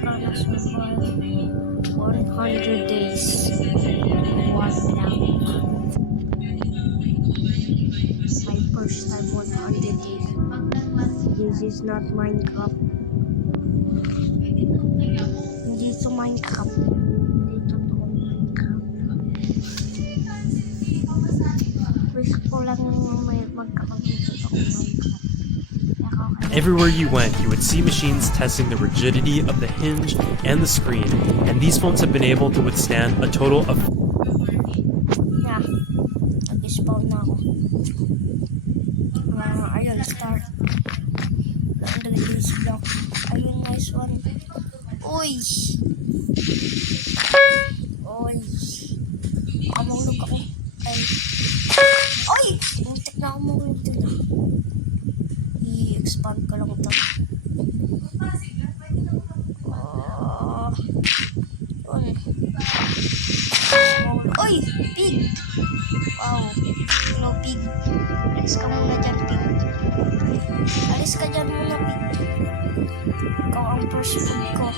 gonna survive 100 days. One lang. My first time 100 days. This is not Minecraft. Hindi ito Minecraft. Hindi totoong Minecraft. Wish ko lang may magkakaroon ng totoong Minecraft. Everywhere you went, you would see machines testing the rigidity of the hinge and the screen, and these phones have been able to withstand a total of... Yeah, nag-spawn na ako. Ayun, start. Under this block. Ayun, nice one. Uy! Uy! Kamulog ako. Ay! Uy! Muntik na ako mahulog dun ah. I-expand ko lang ito. Uy! Pig! Wow! Hello, pig. Alis ka muna dyan, pig. Alis ka dyan muna, pig. Ikaw ang first food ko.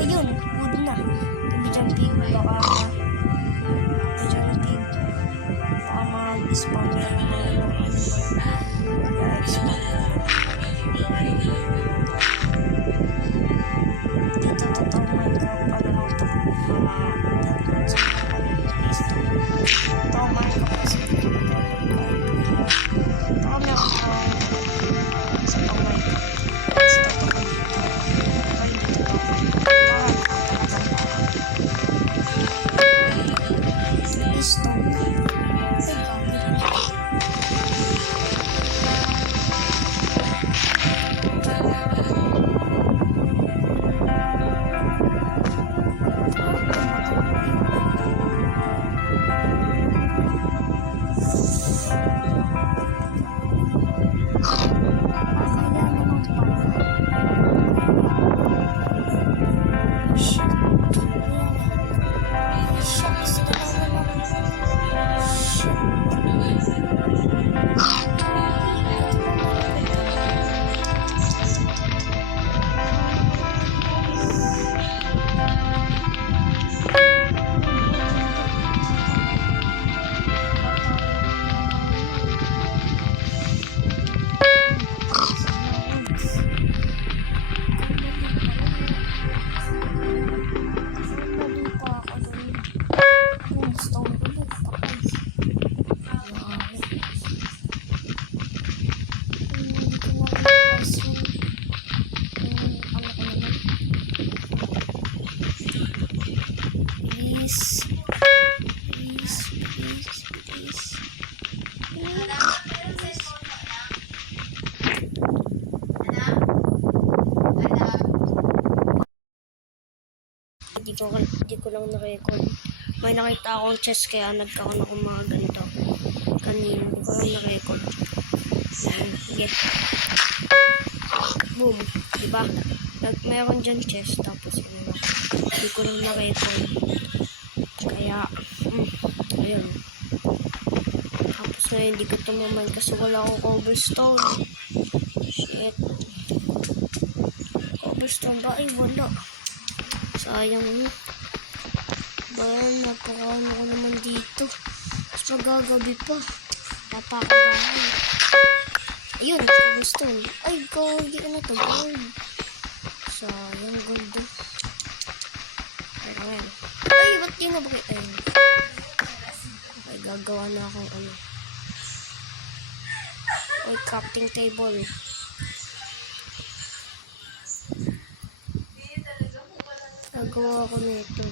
Ayun, good na. Tabi dyan, pig. Baka mag-spawn na ng mga mag-spawn. Dito totoo Minecraft pa naman ito. Totoo Minecraft kasi dito totoo meron ko sa totoo Minecraft. Sa totoo ko dito. Ay dito to. Parang Listo. Hindi ko lang na-record. May nakita akong chest kaya nagkaroon ako mga ganito. Kanina, hindi ko lang na-record. Sige. Boom. Diba? Meron dyan chest. Tapos ano, hindi ko lang na-record. Kaya, ayun. Tapos na hindi ko tumaman kasi wala akong cobblestone. Shit. Cobblestone ba? Ay, wala. Sayang mo. Bayan, napakaano ko naman dito. Mas magagabi pa. Napakabahay. Ayun, cobblestone. Ay, gold. Hindi ka na to, gold. Sayang, gold. Ayun. Ay, ba't yun na ba kayo? Ayun. Okay, gagawa na akong ano. Ay, crafting table. Gagawa ko nito.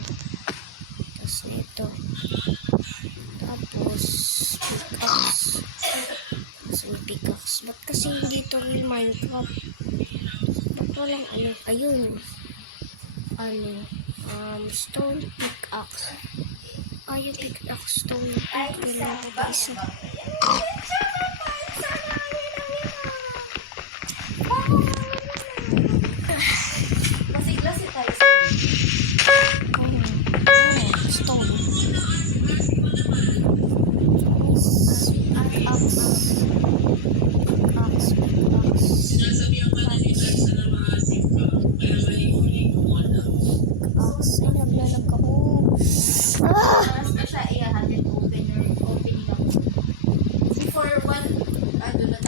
Tapos nito. Tapos pickaxe. Tapos may pickaxe. Ba't kasi hindi ito real Minecraft? Ba't walang ano? Ayun. Ano? Stone pickaxe. Yung pickaxe stone. Kailangan ko ba isa? Stone.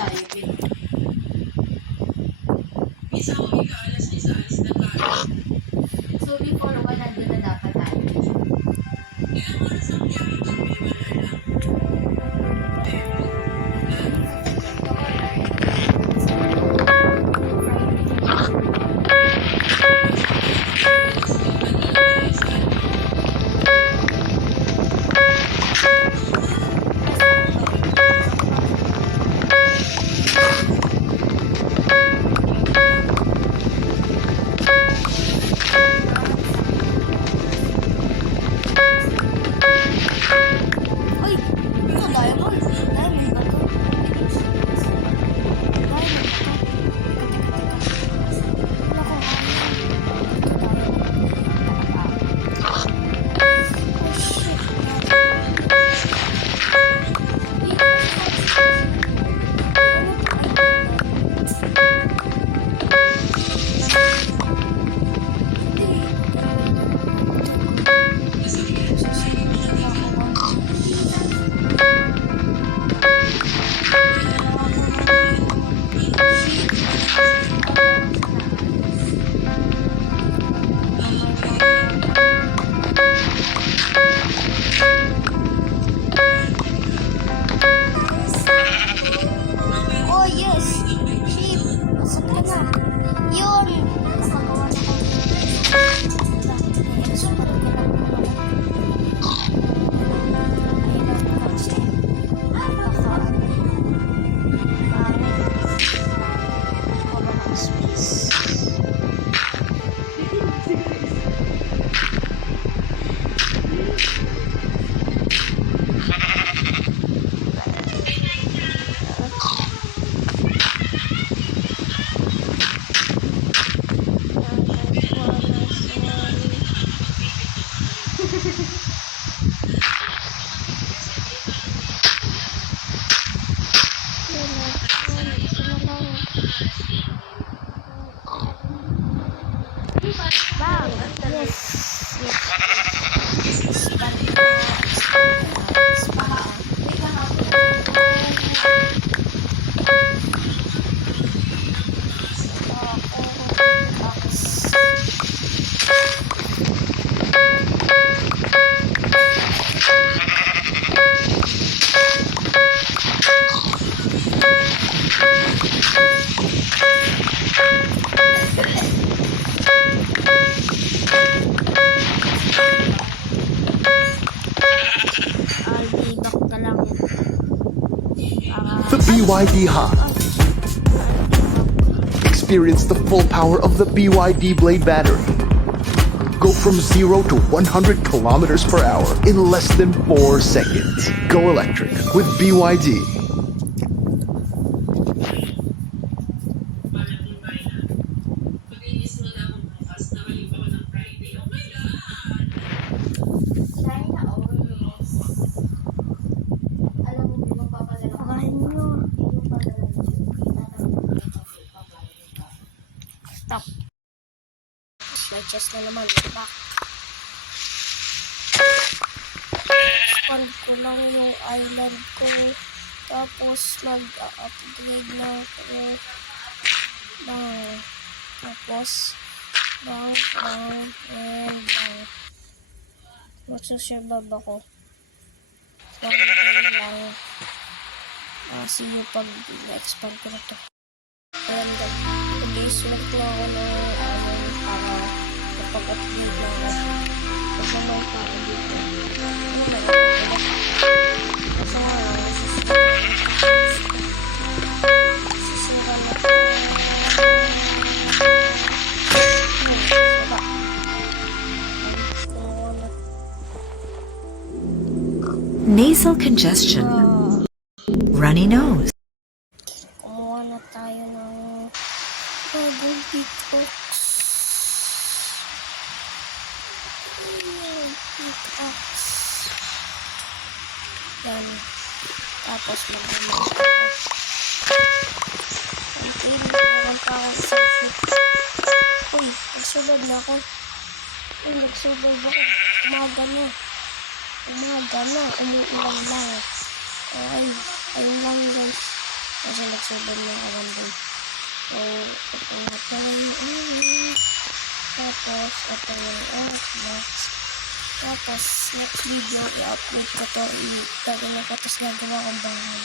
tayo, Pin. So before 100 na dapat tayo. Uy! Ano, diamond? Diamond ba to? Diamond to. Wala ko oh shit. Oh yes! Sheep! Nasaan ka na? Yun! Nakagawa na ko. Explore ka lang muna ako. Ayun lang kasi. Nakaano. Wala ng space. Bang! Yes! Yes! I'll be back na lang. The BYD Hub. Experience the full power of the BYD Blade battery. Go from 0 to 100 kilometers per hour in less than 4 seconds. Go electric with BYD. Pakain nyo. Stop. My chest na naman. Back. Expand ko lang yung island ko. Tapos mag-upgrade na ako ng tapos bang, and bang. Magsasurvive ako. Bang. See you pag expand ko na to. Ayan, mag-i-swap na ako ng para kapag-upgrade na ako. Pag naman pa ako dito. Ano ba yun? Kasi nga lang, susura na ito. Nasal congestion, runny nose, Kumuha na tayo ng bagong detox. Ayan, detox. Yan. Tapos mag-umay ako. Okay, meron pa akong isang shoot. Uy, nagsurvive na ako. Uy, nagsurvive ako. Umaga na. Umuulan lang. Okay, ayun lang guys. Kasi nag-survive na ako dun. So, ito na po tapos, ito yung box. Tapos, next video, i-upload ko to. I-tagin ko, tapos gagawa kong bahay.